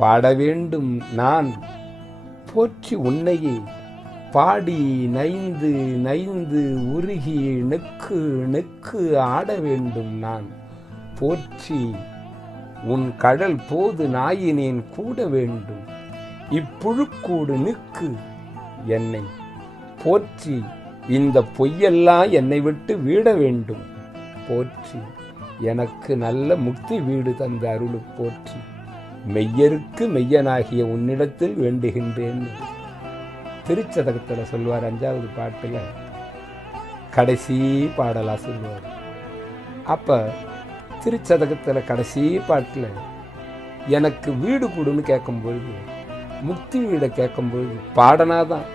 பாட வேண்டும் நான் போற்றி உன்னையே, பாடி நைந்து நைந்து உருகி நெக்கு நெக்கு ஆட வேண்டும் நான் போற்றி உன் கடல் போது நாயினேன் கூட வேண்டும் இப்புழுக்கூடு நிற்கு என்னை போற்றி இந்த பொய்யெல்லாம் என்னை விட்டு வீட வேண்டும் போற்றி எனக்கு நல்ல முக்தி வீடு தந்த அருளு போற்றி மெய்யருக்கு மெய்யனாகிய உன்னிடத்தில் வேண்டுகின்றேன். திருச்சதகத்தில் சொல்வார் 5வது பாட்டில் கடைசி பாடலா சொல்வார். அப்போ திருச்சதகத்தில் கடைசி பாட்டில் எனக்கு வீடு கொடுன்னு கேட்கும்பொழுது, முக்தி வீடை கேட்கும்பொழுது பாடனாதான்